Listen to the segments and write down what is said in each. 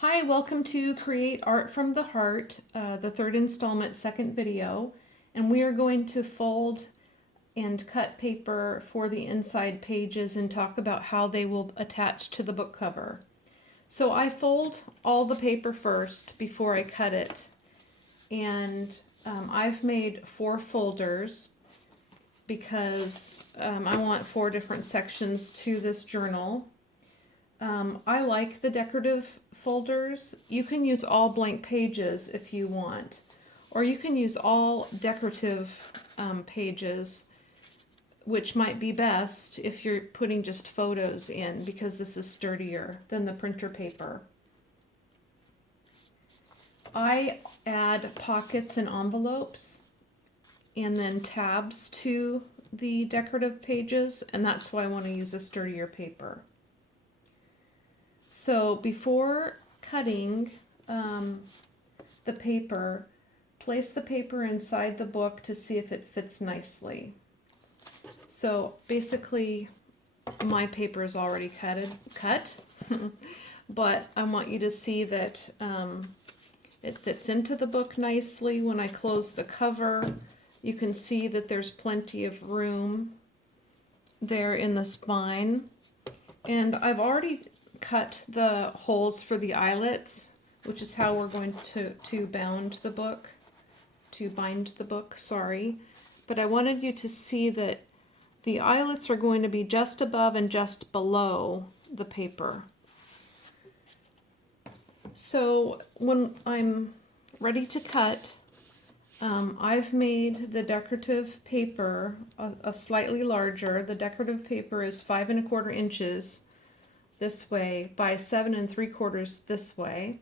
Hi, welcome to Create Art from the Heart, the third installment, second video. And we are going to fold and cut paper for the inside pages and talk about how they will attach to the book cover. So I fold all the paper first before I cut it. And I've made 4 folders because I want 4 different sections to this journal. I like the decorative folders. You can use all blank pages if you want, or you can use all decorative pages, which might be best if you're putting just photos in, because this is sturdier than the printer paper. I add pockets and envelopes and then tabs to the decorative pages, and that's why I want to use a sturdier paper. So before cutting the paper, place the paper inside the book to see if it fits nicely. So basically my paper is already cut, but I want you to see that it fits into the book nicely. When I close the cover, you can see that there's plenty of room there in the spine. And I've already cut the holes for the eyelets, which is how we're going to bind the book, But I wanted you to see that the eyelets are going to be just above and just below the paper. So when I'm ready to cut, I've made the decorative paper a slightly larger. The decorative paper is 5 1/4 inches this way by 7 3/4 this way.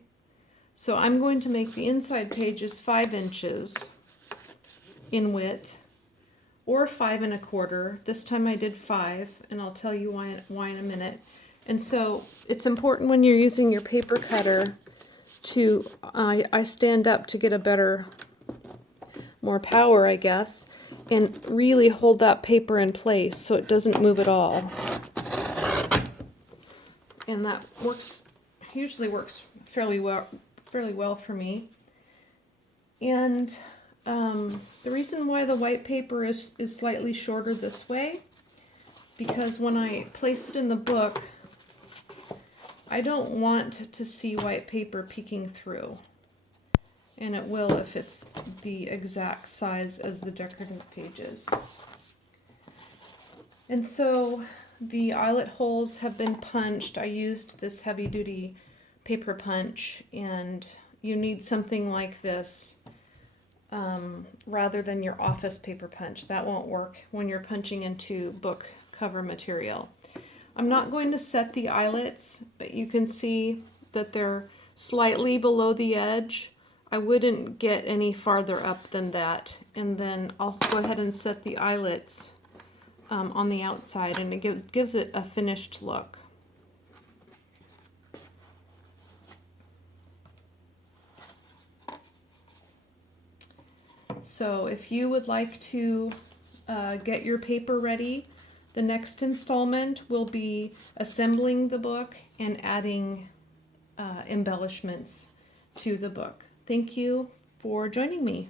So I'm going to make the inside pages 5 inches in width, or 5 1/4. This time I did 5, and I'll tell you why in a minute. And so it's important when you're using your paper cutter to, I stand up to get more power, I guess, and really hold that paper in place so it doesn't move at all. And that usually works fairly well for me. And the reason why the white paper is slightly shorter this way, because when I place it in the book, I don't want to see white paper peeking through. And it will if it's the exact size as the decorative pages. And so the eyelet holes have been punched. I used this heavy-duty paper punch, and you need something like this rather than your office paper punch. That won't work when you're punching into book cover material. I'm not going to set the eyelets, but you can see that they're slightly below the edge. I wouldn't get any farther up than that. And then I'll go ahead and set the eyelets on the outside, and it gives it a finished look. So if you would like to get your paper ready, the next installment will be assembling the book and adding embellishments to the book. Thank you for joining me.